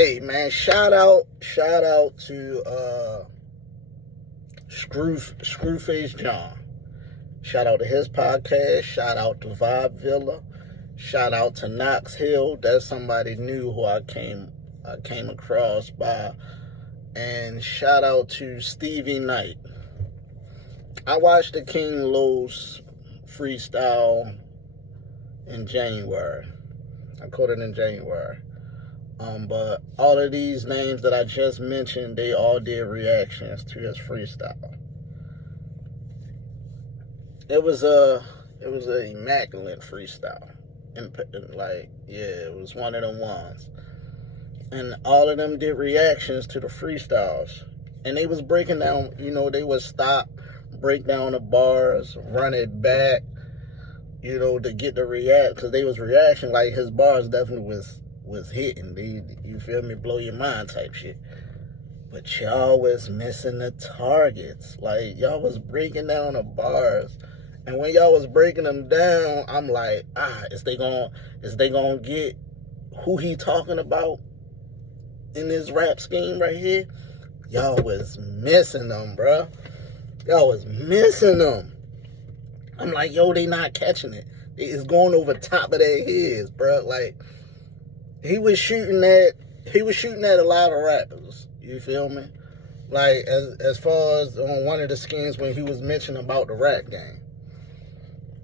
Hey man, shout out to Screwface John. Shout out to his podcast. Shout out to Vibe Villa. Shout out to Knox Hill. That's somebody new who I came across by. And shout out to Stevie Knight. I watched the King Los freestyle in January. I caught it in January. But all of these names that I just mentioned, they all did reactions to his freestyle. It was a immaculate freestyle. It was one of them ones. And all of them did reactions to the freestyles. And they was breaking down, they would stop, break down the bars, run it back, to get the react, because they was reaction, like his bars definitely was hitting. You feel me? Blow your mind type shit. But y'all was missing the targets. Like, y'all was breaking down the bars. And when y'all was breaking them down, I'm like, is they gonna get who he talking about in this rap scheme right here? Y'all was missing them, bro. Y'all was missing them. I'm like, yo, they not catching it. It's going over top of their heads, bro. Like, he was shooting at a lot of rappers. You feel me? Like, as far as on one of the schemes when he was mentioning about the rap game.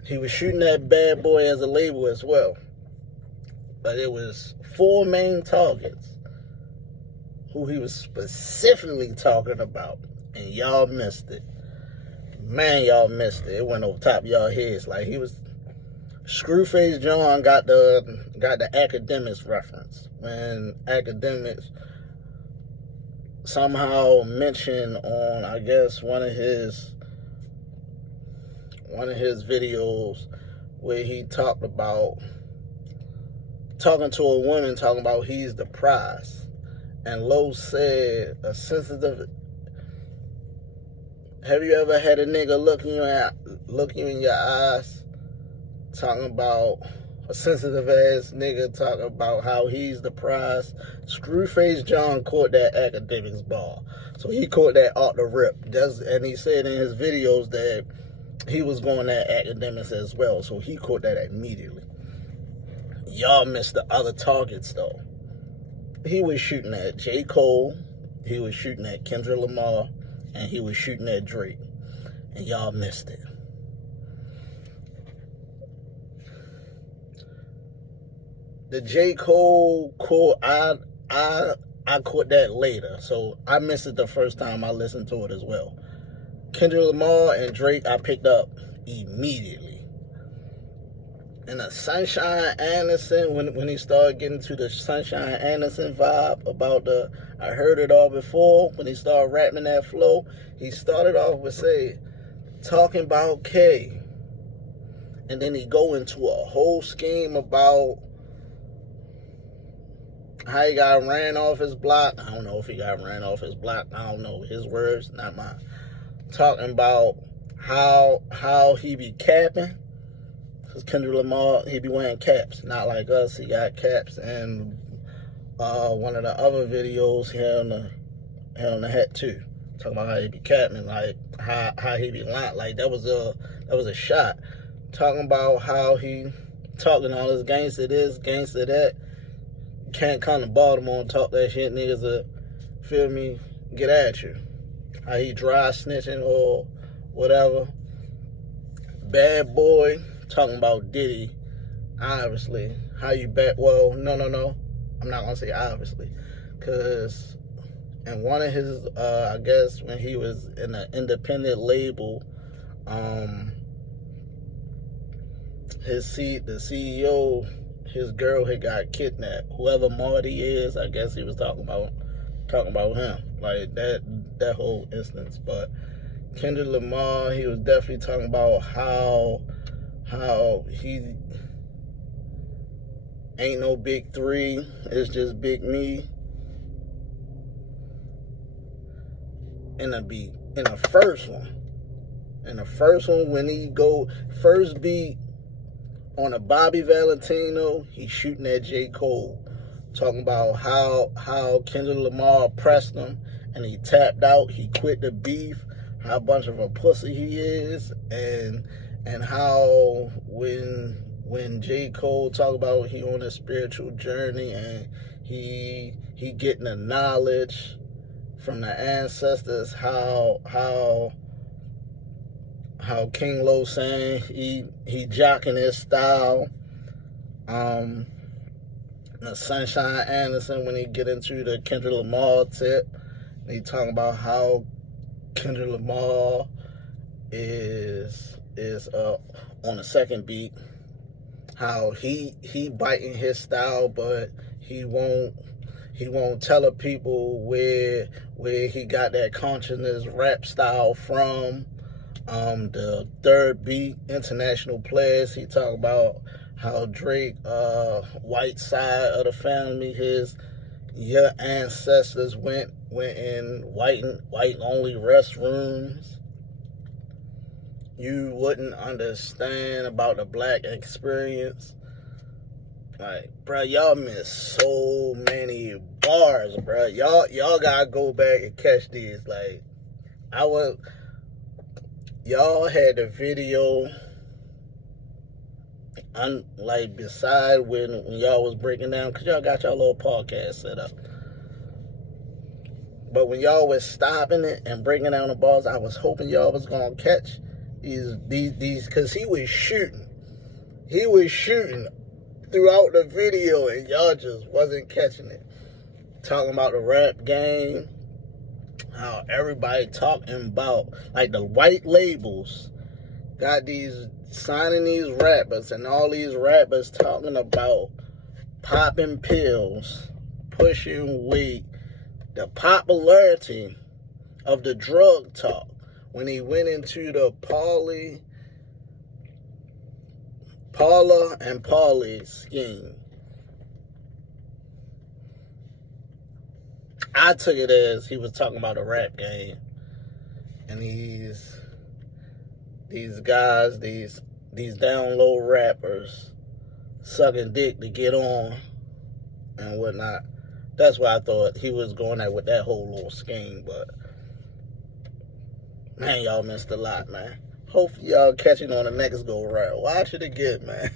He was shooting at Bad Boy as a label as well. But it was 4 main targets who he was specifically talking about. And y'all missed it. Man, y'all missed it. It went over top of y'all heads. Like, he was... Screwface John got the Academics reference. When Academics somehow mentioned on, I guess, one of his videos where he talking to a woman, talking about he's the prize. And Lowe said, have you ever had a nigga look you in your eyes, talking about a sensitive ass nigga talking about how he's the prize? Screwface John caught that Academics ball. So he caught that off the rip. And he said in his videos that he was going at Academics as well. So he caught that immediately. Y'all missed the other targets though. He was shooting at J. Cole. He was shooting at Kendrick Lamar. And he was shooting at Drake. And y'all missed it. The J. Cole quote, I caught that later. So I missed it the first time I listened to it as well. Kendrick Lamar and Drake, I picked up immediately. And the Sunshine Anderson, when he started getting to the Sunshine Anderson vibe about I heard it all before, when he started rapping that flow, he started off with talking about K. And then he go into a whole scheme about how he got ran off his block. I don't know if he got ran off his block. I don't know his words, not mine. Talking about how he be capping. Because Kendrick Lamar, he be wearing caps. Not like us, he got caps. And one of the other videos, he had on the hat too. Talking about how he be capping, like how he be lying. Like that was a shot. Talking about how he talking all this gangster this, gangster that. Can't come to Baltimore and talk that shit, niggas feel me, get at you. How he dry snitching or whatever. Bad Boy, talking about Diddy, obviously. How you bet, well, no. I'm not gonna say obviously. Cause in one of his, I guess when he was in an independent label, the CEO, his girl had got kidnapped. Whoever Marty is, I guess he was talking about him. Like that whole instance. But Kendrick Lamar, he was definitely talking about how he ain't no big 3, it's just big me. In the first one, when he go first beat on a Bobby Valentino, he's shooting at J. Cole, talking about how Kendrick Lamar pressed him and he tapped out, he quit the beef, how bunch of a pussy he is, and how when J. Cole talk about he on a spiritual journey and he getting the knowledge from the ancestors, how King Lo saying he jocking his style. The Sunshine Anderson, when he get into the Kendrick Lamar tip, he talking about how Kendrick Lamar is on the second beat, how he biting his style, but he won't tell the people where he got that consciousness rap style from. The third beat, International Players, he talk about how Drake, white side of the family, your ancestors went in white only restrooms. You wouldn't understand about the black experience. Like, bro, y'all miss so many bars, bro. Y'all gotta go back and catch these. Like, y'all had the video, like, beside when y'all was breaking down, because y'all got y'all little podcast set up. But when y'all was stopping it and breaking down the bars, I was hoping y'all was going to catch these, because he was shooting. He was shooting throughout the video, and y'all just wasn't catching it. Talking about the rap game, how everybody talking about, like, the white labels got these, signing these rappers, and all these rappers talking about popping pills, pushing weight, the popularity of the drug talk. When he went into the Paula and Paulie scheme, I took it as he was talking about a rap game, and these guys, these down low rappers sucking dick to get on and whatnot. That's why I thought he was going at with that whole little scheme. But man, y'all missed a lot, man. Hopefully y'all catching on the next go round. Watch it again, man.